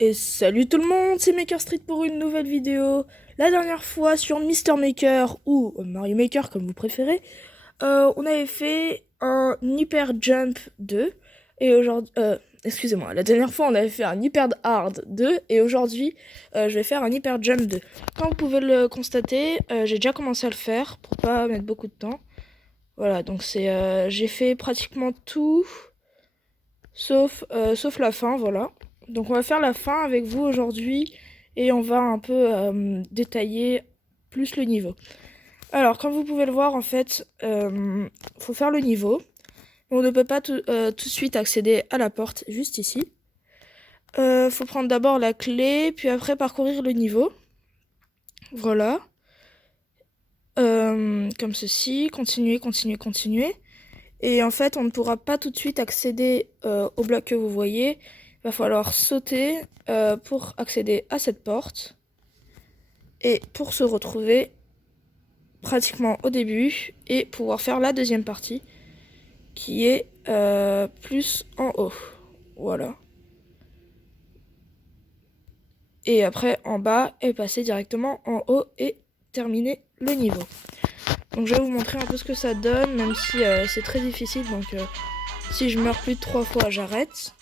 Et salut tout le monde, c'est Maker Street pour une nouvelle vidéo. La dernière fois sur Mister Maker ou Mario Maker comme vous préférez, on avait fait un Hyper Jump 2 et aujourd'hui, excusez-moi, la dernière fois on avait fait un Hyper Hard 2 et aujourd'hui je vais faire un Hyper Jump 2. Comme vous pouvez le constater, j'ai déjà commencé à le faire pour pas mettre beaucoup de temps. Voilà, donc j'ai fait pratiquement tout sauf la fin, voilà. Donc on va faire la fin avec vous aujourd'hui et on va un peu détailler plus le niveau. Alors comme vous pouvez le voir en fait, faut faire le niveau. On ne peut pas tout de suite accéder à la porte juste ici. Faut prendre d'abord la clé puis après parcourir le niveau. Voilà. Comme ceci, continuer, continuer, continuer. Et en fait on ne pourra pas tout de suite accéder au bloc que vous voyez. Il va falloir sauter pour accéder à cette porte et pour se retrouver pratiquement au début et pouvoir faire la deuxième partie qui est plus en haut. Voilà. Et après en bas et passer directement en haut et terminer le niveau. Donc je vais vous montrer un peu ce que ça donne, même si c'est très difficile. Donc si je meurs plus de 3 fois, j'arrête.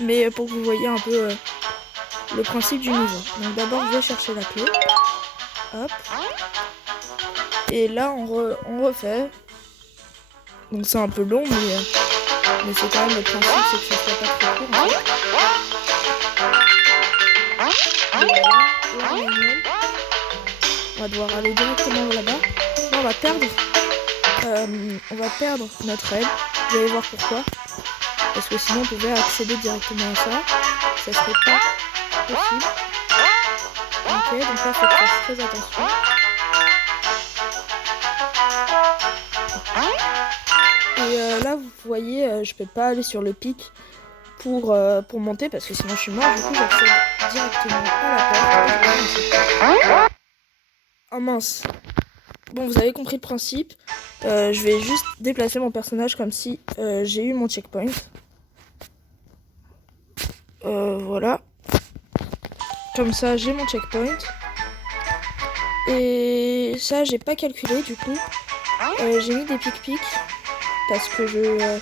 Mais pour que vous voyez un peu le principe du niveau. Donc d'abord je vais chercher la clé. Hop. Et là on refait. Donc c'est un peu long mais c'est quand même le principe, c'est que ça soit pas trop court. On va devoir aller directement là-bas. Là on va perdre notre aide. Vous allez voir pourquoi. Parce que sinon on pouvait accéder directement à ça. Ça serait pas possible. Ok, donc là il faut faire très attention. Et là vous voyez, je peux pas aller sur le pic pour monter parce que sinon je suis mort. Du coup j'accède directement à la porte. Oh mince. Bon, vous avez compris le principe. Je vais juste déplacer mon personnage comme si j'ai eu mon checkpoint. Voilà. Comme ça, j'ai mon checkpoint. Et ça, j'ai pas calculé du coup. J'ai mis des pics-pics parce que je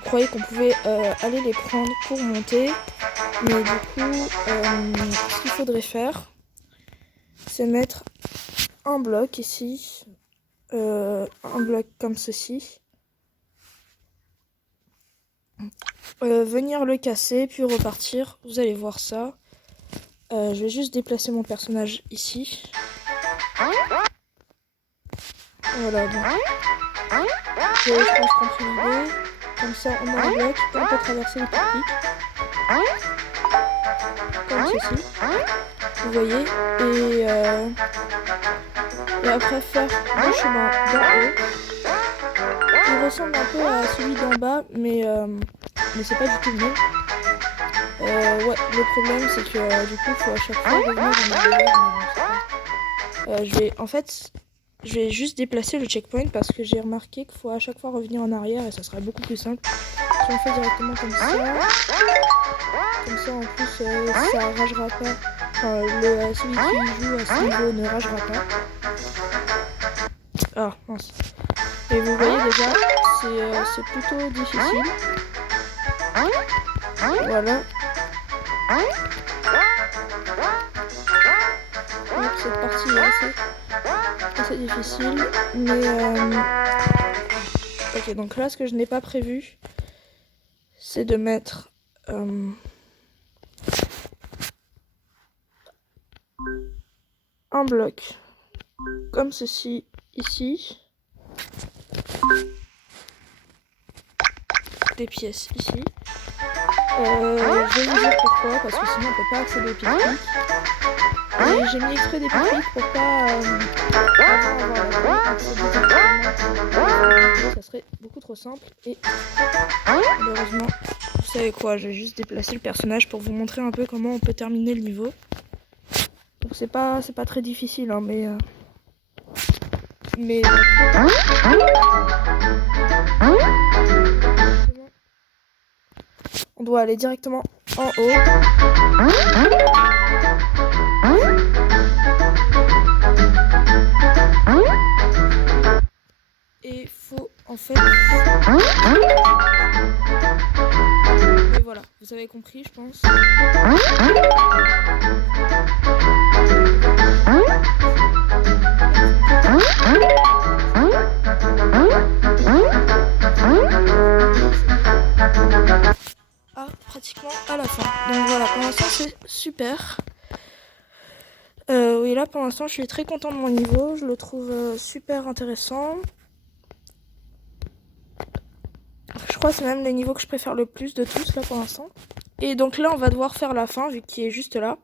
croyais qu'on pouvait aller les prendre pour monter. Mais du coup, ce qu'il faudrait faire, c'est mettre un bloc ici. Un bloc comme ceci. Venir le casser puis repartir, vous allez voir ça. Je vais juste déplacer mon personnage ici. Voilà, bon. Je pense compris l'idée. Comme ça on a un bloc et on peut traverser le pic-pic. Comme ceci. Vous voyez. Et après faire le chemin d'en haut. Il ressemble un peu à celui d'en bas, mais c'est pas du tout le même. Ouais, le problème c'est que du coup il faut à chaque fois revenir en arrière. Je vais juste déplacer le checkpoint parce que j'ai remarqué qu'il faut à chaque fois revenir en arrière et ça sera beaucoup plus simple. Si on fait directement comme ça en plus ça ragera pas. Enfin, celui qui joue à ce niveau ne ragera pas. Ah mince. Et vous voyez déjà, c'est plutôt difficile. Voilà. Hop, cette partie est assez difficile. Mais ok, donc là ce que je n'ai pas prévu, c'est de mettre un bloc comme ceci ici. Des pièces ici. Je vais vous dire pourquoi, parce que sinon on peut pas accéder aux pic-pic. Et j'ai mis exprès des pic-pic pour pas avoir accéder directement. Ça serait beaucoup trop simple et malheureusement, vous savez quoi, je vais juste déplacer le personnage pour vous montrer un peu comment on peut terminer le niveau. Donc c'est pas très difficile, hein, mais on doit aller directement en haut. fait. Mais voilà, vous avez compris, je pense. Ah, pratiquement à la fin. Donc voilà, pour l'instant c'est super. Oui, là pour l'instant je suis très content de mon niveau, je le trouve super intéressant. Je crois que c'est même le niveau que je préfère le plus de tous là pour l'instant. Et donc là on va devoir faire la fin vu qu'il est juste là.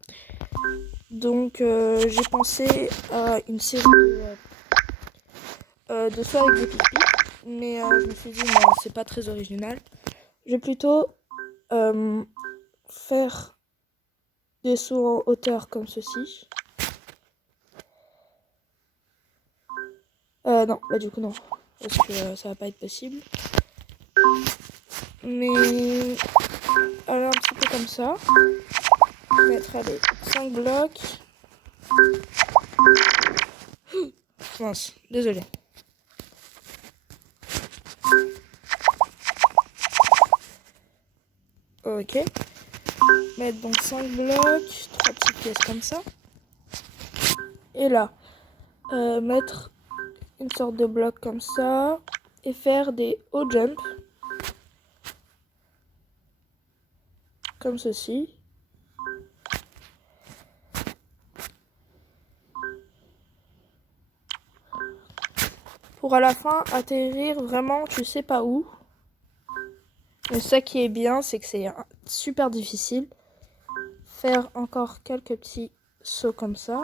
Donc j'ai pensé à une série de sauts avec des pipi. Mais je me suis dit non, c'est pas très original. Je vais plutôt faire des sauts en hauteur comme ceci. Non, bah du coup non, parce que ça va pas être possible. Mais aller un petit peu comme ça. Mettre allez 5 blocs. Mince, désolé. Ok. Mettre donc 5 blocs, 3 petites pièces comme ça. Et là, mettre une sorte de bloc comme ça. Et faire des hauts jumps. Comme ceci. Pour à la fin atterrir vraiment tu sais pas où. Mais ça qui est bien, c'est que c'est super difficile. Faire encore quelques petits sauts comme ça.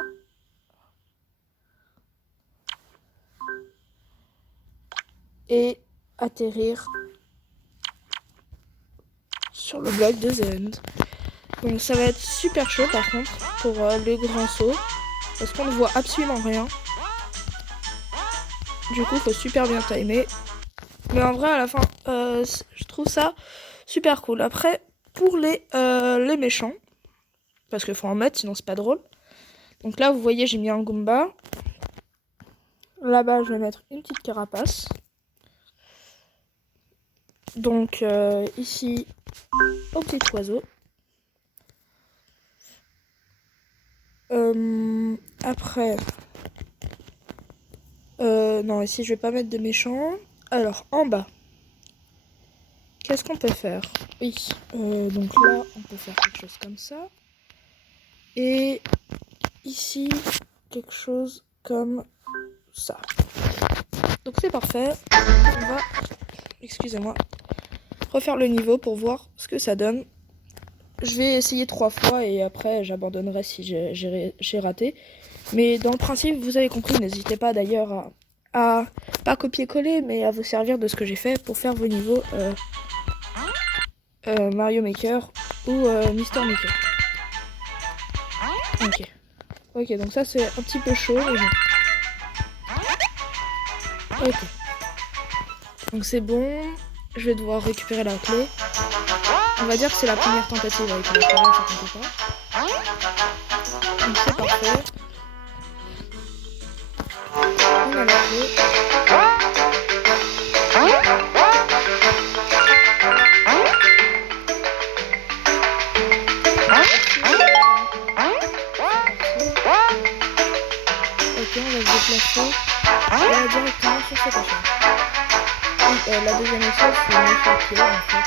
Et atterrir sur le bloc de The End. Donc ça va être super chaud par contre pour les grands sauts. Parce qu'on ne voit absolument rien. Du coup, il faut super bien timer. Mais en vrai, à la fin, je trouve ça super cool. Après, pour les méchants, parce qu'il faut en mettre, sinon c'est pas drôle. Donc là, vous voyez, j'ai mis un Goomba. Là-bas, je vais mettre une petite carapace. Donc ici, au petit oiseau. Après, non, ici, je vais pas mettre de méchants. Alors, en bas, qu'est-ce qu'on peut faire? Oui, donc là, on peut faire quelque chose comme ça. Et ici, quelque chose comme ça. Donc c'est parfait. On va, excusez-moi, refaire le niveau pour voir ce que ça donne. Je vais essayer 3 fois et après j'abandonnerai si j'ai raté. Mais dans le principe, vous avez compris, n'hésitez pas d'ailleurs à pas copier-coller, mais à vous servir de ce que j'ai fait pour faire vos niveaux Mario Maker ou Mister Maker. Ok, donc ça c'est un petit peu chaud, mais bon. Ok. Donc c'est bon. Je vais devoir récupérer la clé. On va dire que c'est la première tentative avec la clé, ça compte pas. Donc c'est parfait. On a la clé. Ok, on va se déplacer. Et là directement sur cette échelle. La deuxième échelle, c'est une échelle qui est en fait.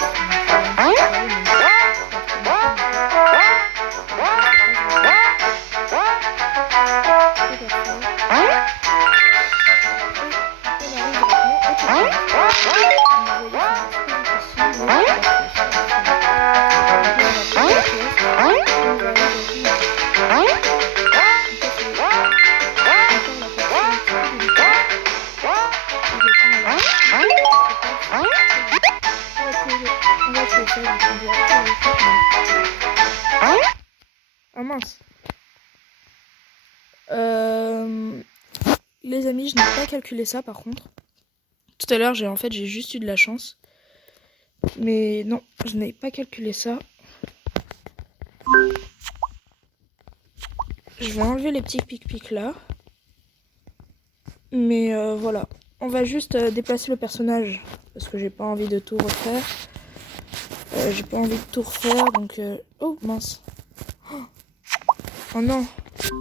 Ah mince. Les amis, je n'ai pas calculé ça par contre. Tout à l'heure, j'ai juste eu de la chance. Mais non, je n'ai pas calculé ça. Je vais enlever les petits pic-pics là. Mais voilà. on va juste déplacer le personnage parce que j'ai pas envie de tout refaire. J'ai pas envie de tout refaire donc... Oh mince. Oh non,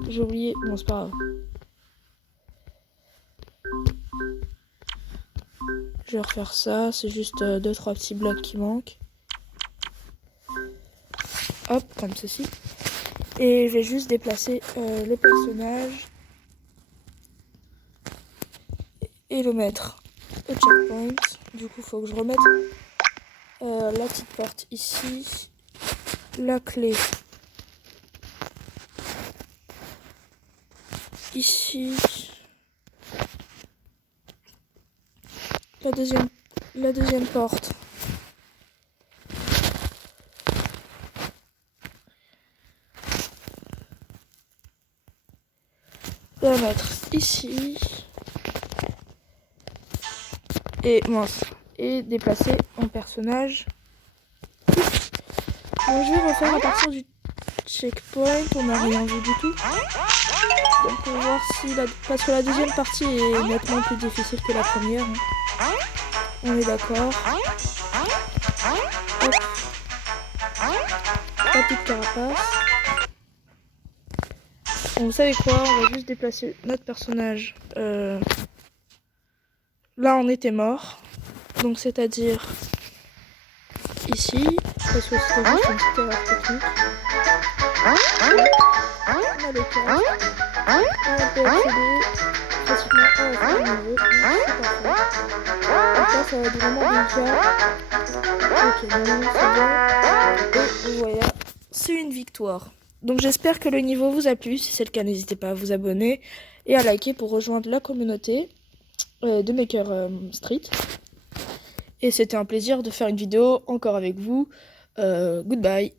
j'ai oublié. Bon, c'est pas grave. Je vais refaire ça, c'est juste 2-3 petits blocs qui manquent. Hop, comme ceci. Et je vais juste déplacer le personnage et le mettre au checkpoint. Du coup, il faut que je remette la petite porte ici, la clé ici, la deuxième porte la mettre ici et mince et déplacer mon personnage. Bon, je vais refaire à partir du checkpoint, on n'a rien vu du tout. Donc on va voir si parce que la deuxième partie est nettement plus difficile que la première. Hein. On est d'accord. Hop. Pas plus de carapace. Bon, vous savez quoi, on va juste déplacer notre personnage. Là on était mort. Donc c'est-à-dire ici. Parce que c'était juste une petite erreur technique. On a les cartes. On peut accéder facilement à la niveau. C'est parfait. Donc là ça va être vraiment déjà. Ok, maintenant c'est bon. Et voilà, c'est une victoire. Donc j'espère que le niveau vous a plu. Si c'est le cas, n'hésitez pas à vous abonner et à liker pour rejoindre la communauté de Maker Street. Et c'était un plaisir de faire une vidéo encore avec vous. Goodbye.